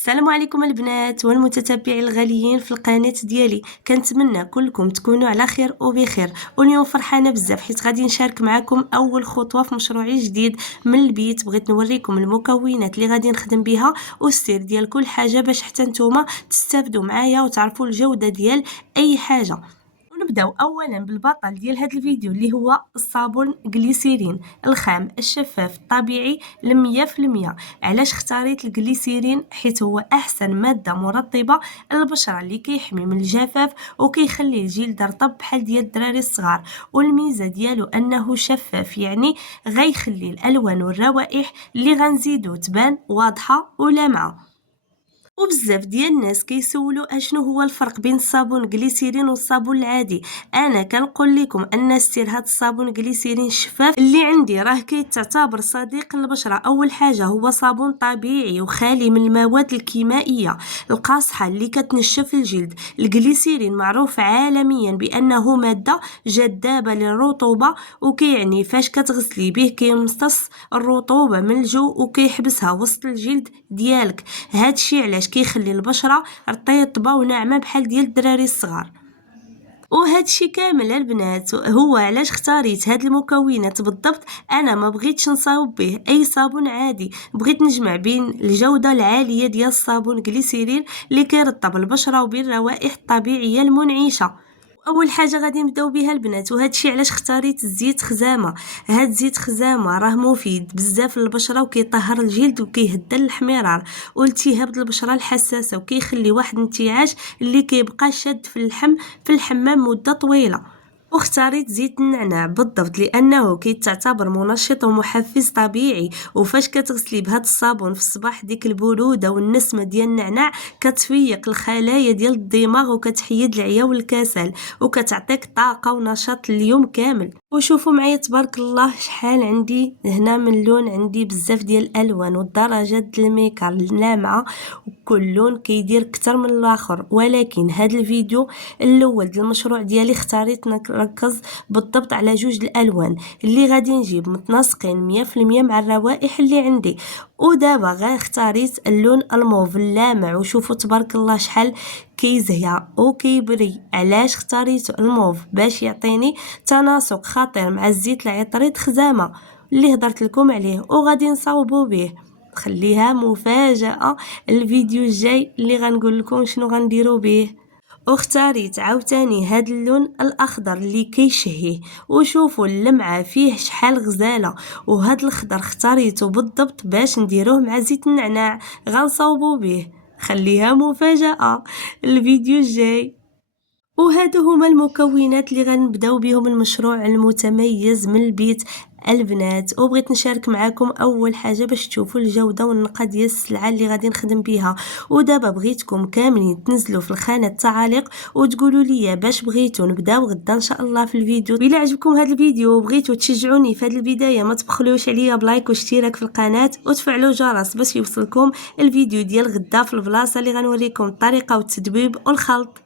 السلام عليكم البنات والمتتبعين الغاليين في القناه ديالي. كنتمنى كلكم تكونوا على خير وبخير، واليوم فرحانه بزاف حيت غادي نشارك معكم اول خطوه في مشروعي جديد من البيت. بغيت نوريكم المكونات اللي غادي نخدم بها والسير ديال كل حاجه باش حتى نتوما تستافدوا معايا وتعرفوا الجوده ديال اي حاجه. ونبداو اولا بالبطل ديال هذا الفيديو اللي هو الصابون غليسيرين الخام الشفاف الطبيعي ل100%. علاش اختاريت الغليسيرين؟ حيت هو احسن ماده مرطبه للبشره اللي كيحمي من الجفاف وكيخلي الجلد رطب بحال ديال الدراري الصغار. والميزه ديالو انه شفاف، يعني غيخلي الالوان والروائح اللي غنزيدو تبان واضحه ولامعه. وبزاف ديال الناس كيسولوا اشنو هو الفرق بين الصابون غليسيرين والصابون العادي. انا كنقول لكم ان سير هذا الصابون غليسيرين الشفاف اللي عندي راه كيتعتبر صديق للبشره. اول حاجه هو صابون طبيعي وخالي من المواد الكيميائيه القاصحه اللي كتنشف الجلد. الغليسيرين معروف عالميا بانه ماده جذابه للرطوبه، وكيعني فاش كتغسلي به كيمتص الرطوبه من الجو وكيحبسها وسط الجلد ديالك. هادشي علاش كيخلي البشره رطيبه وناعمه بحال ديال الدراري الصغار. وهادشي كامل البنات هو علاش اختاريت هاد المكونات بالضبط. انا ما بغيتش نصاوب به اي صابون عادي، بغيت نجمع بين الجوده العاليه ديال الصابون غليسيرين اللي كيرطب البشره وبين الروائح الطبيعيه المنعشه. اول حاجه غادي نبداو بها البنات، وهادشي علاش اختاريت الزيت خزامه. هاد زيت خزامه راه مفيد بزاف للبشره وكيطهر الجلد وكيهدى الاحمرار والتهاب البشره الحساسه وكيخلي واحد الانتعاش اللي كيبقى شاد في اللحم في الحمام مده طويله. واختاريت زيت النعناع بالضبط لانه كيتعتبر منشط ومحفز طبيعي، وفاش كتغسلي بهذا الصابون في الصباح ديك البروده والنسمه ديال النعناع كتفيق الخلايا ديال الدماغ وكتحيد العيا والكسل وكتعطيك طاقه ونشاط اليوم كامل. وشوفوا معايا تبارك الله شحال عندي هنا من لون، عندي بزاف ديال الالوان والدرجات ديال الميكار اللامعه، وكل لون كيدير اكثر من الاخر. ولكن هذا الفيديو الاول ديال المشروع ديالي اختاريت نركز بالضبط على جوج الالوان اللي غادي نجيب متناسقين 100% مع الروائح اللي عندي. ودابا غير اختاريت اللون الموف اللامع، وشوفوا تبارك الله شحال كيزهيا وكيبري. علاش اختاريت الموف؟ باش يعطيني تناسق خطير مع الزيت العطريد خزامه اللي هضرت لكم عليه وغادي نصاوبوا به. خليها مفاجأة الفيديو الجاي اللي غنقول لكم شنو غنديروا به. واختاريت عاوتاني هاد اللون الاخضر اللي كيشهيه، وشوفوا اللمعه فيه شحال غزاله. وهاد الاخضر اختاريته بالضبط باش نديروه مع زيت النعناع غنصاوبوا به. خليها مفاجأة الفيديو الجاي. وهادو هما المكونات اللي غنبداو بهم المشروع المتميز من البيت البنات. وبغيت نشارك معكم اول حاجه باش تشوفوا الجوده والنقاء ديال السلعه اللي غادي نخدم بها. ودابا بغيتكم كاملين تنزلوا في الخانه التعاليق وتقولوا لي باش بغيتوا نبداو غدا ان شاء الله في الفيديو. الا عجبكم هذا الفيديو وبغيتوا تشجعوني في هذه البدايه ما تبخلوش عليا بلايك واشتراك في القناه وتفعلوا الجرس باش يوصلكم الفيديو ديال غدا في البلاصه اللي غنوريكم الطريقه والتدبيب والخلط.